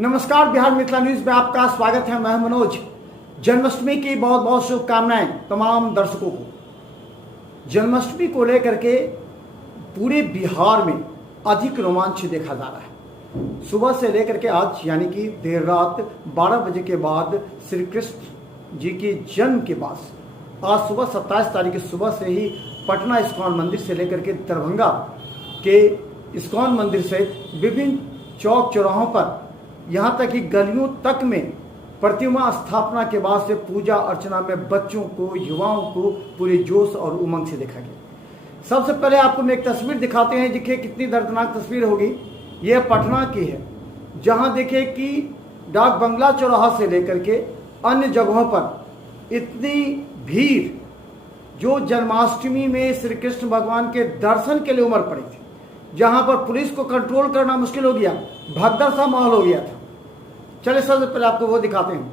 नमस्कार, बिहार मिथिला न्यूज में आपका स्वागत है। मैं मनोज। जन्माष्टमी की बहुत बहुत शुभकामनाएं तमाम दर्शकों को। जन्माष्टमी को लेकर के पूरे बिहार में अधिक रोमांच देखा जा रहा है। सुबह से लेकर के आज यानी कि देर रात 12 बजे के बाद श्री कृष्ण जी के जन्म के बाद आज सुबह 27 तारीख की सुबह से ही पटना इस्कॉन मंदिर से लेकर के दरभंगा के इस्कॉन मंदिर से विभिन्न चौक चौराहों पर यहाँ तक कि गलियों तक में प्रतिमा स्थापना के बाद से पूजा अर्चना में बच्चों को, युवाओं को पूरे जोश और उमंग से देखा गया। सबसे पहले आपको मैं एक तस्वीर दिखाते हैं। देखिए कितनी दर्दनाक तस्वीर होगी। यह पटना की है, जहां देखिए कि डाक बंगला चौराहा से लेकर के अन्य जगहों पर इतनी भीड़, जो जन्माष्टमी में श्री कृष्ण भगवान के दर्शन के लिए उमड़ पड़ी थी, जहां पर पुलिस को कंट्रोल करना मुश्किल हो गया, भगदड़ सा माहौल हो गया था। चलिए सबसे पहले आपको वो दिखाते हैं।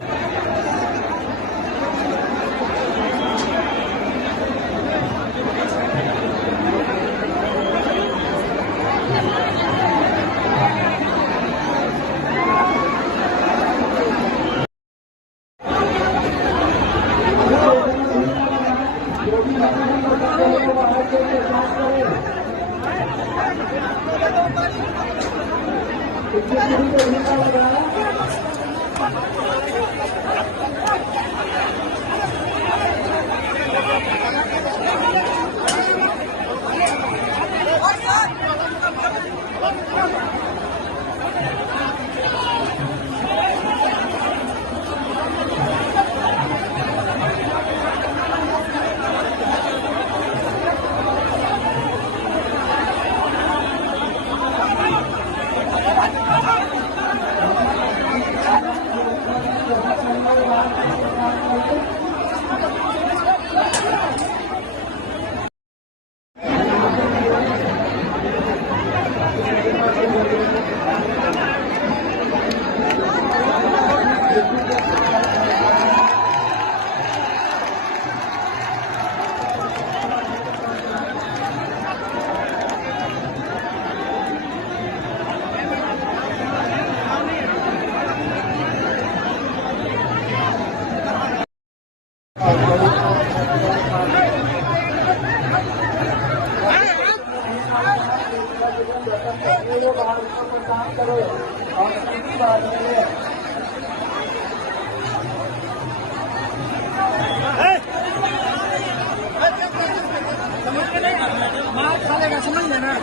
समझ लेना।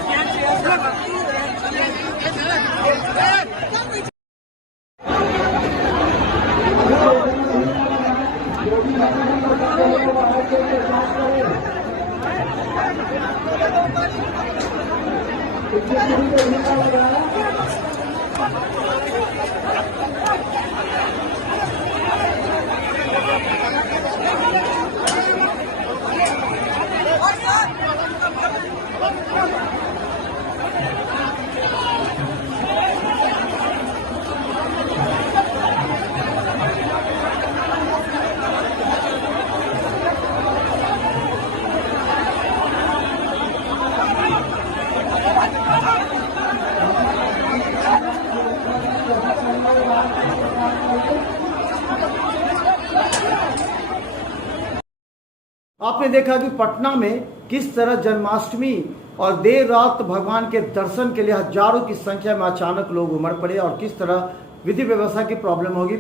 आपने देखा कि पटना में किस तरह जन्माष्टमी और देर रात भगवान के दर्शन के लिए हजारों की संख्या में अचानक लोग उमड़ पड़े और किस तरह विधि व्यवस्था की प्रॉब्लम होगी।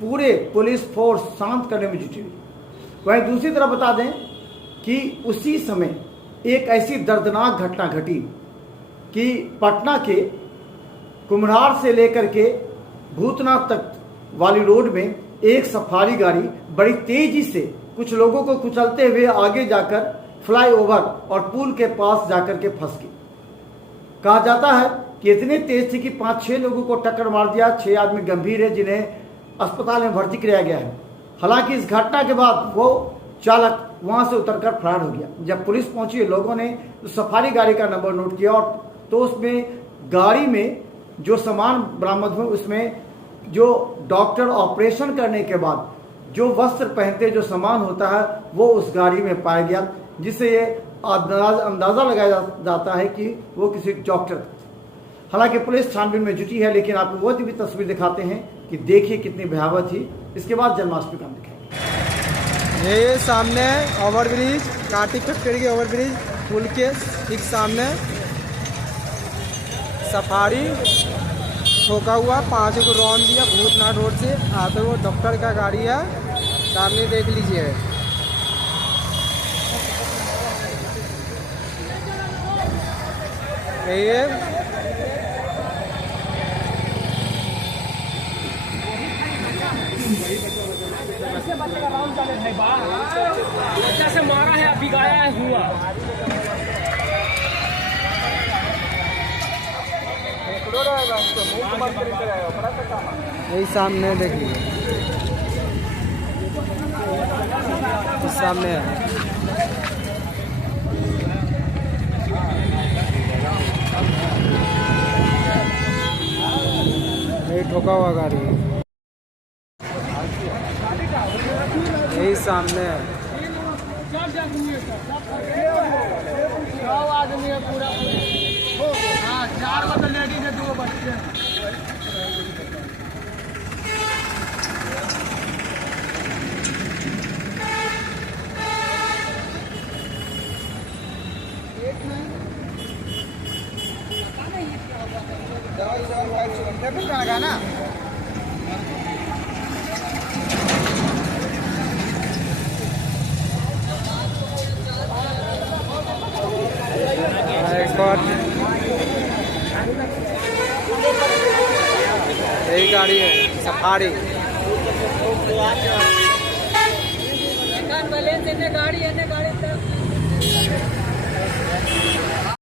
पूरे पुलिस फोर्स शांत करने में जुटी हुई। वहीं दूसरी तरफ बता दें कि उसी समय एक ऐसी दर्दनाक घटना घटी कि पटना के कुम्हरार से लेकर के भूतनाथ तक वाली रोड में एक सफारी गाड़ी बड़ी तेजी से कुछ लोगों को कुचलते हुए आगे जाकर फ्लाईओवर और पुल के पास जाकर के फंस गई। कहा जाता है कि इतनी तेज थी कि 5-6 लोगों को टक्कर मार दिया। 6 आदमी गंभीर है, जिन्हें अस्पताल में भर्ती कराया गया है। हालांकि इस घटना के बाद वो चालक वहां से उतरकर फरार हो गया। जब पुलिस पहुंची, लोगों ने सफारी गाड़ी का नंबर नोट किया और तो उसमें गाड़ी में जो सामान बरामद हुए उसमें जो डॉक्टर ऑपरेशन करने के बाद जो वस्त्र पहनते जो सामान होता है वो उस गाड़ी में पाया गया, जिससे ये अंदाजा लगाया जाता है कि वो किसी डॉक्टर। हालांकि पुलिस छानबीन में जुटी है, लेकिन आपको वो भी तस्वीर दिखाते हैं कि देखिए कितनी भयावह थी। इसके बाद जन्माष्टमी का हम दिखाएंगे। ये सामने ओवरब्रिज, कार्तिक फैक्ट्री के ओवरब्रिज पुल के ठीक सामने सफारी ठोका हुआ, 5 को रौन दिया भूतनाथ रोड से आते हुए डॉक्टर का गाड़ी है, सामने देख लीजिए। ये जैसे मारा है बिगाया है हुआ। यही सामने देख लीजिए, इस सामने है। यही ठोका हुआ गाड़ी है, यही सामने है। आदमी है पूरा, हाँ 4 मतलब लेडीज है, 2 बच्चे हैं। ना यही गाड़ी है सफारी। गाड़ी है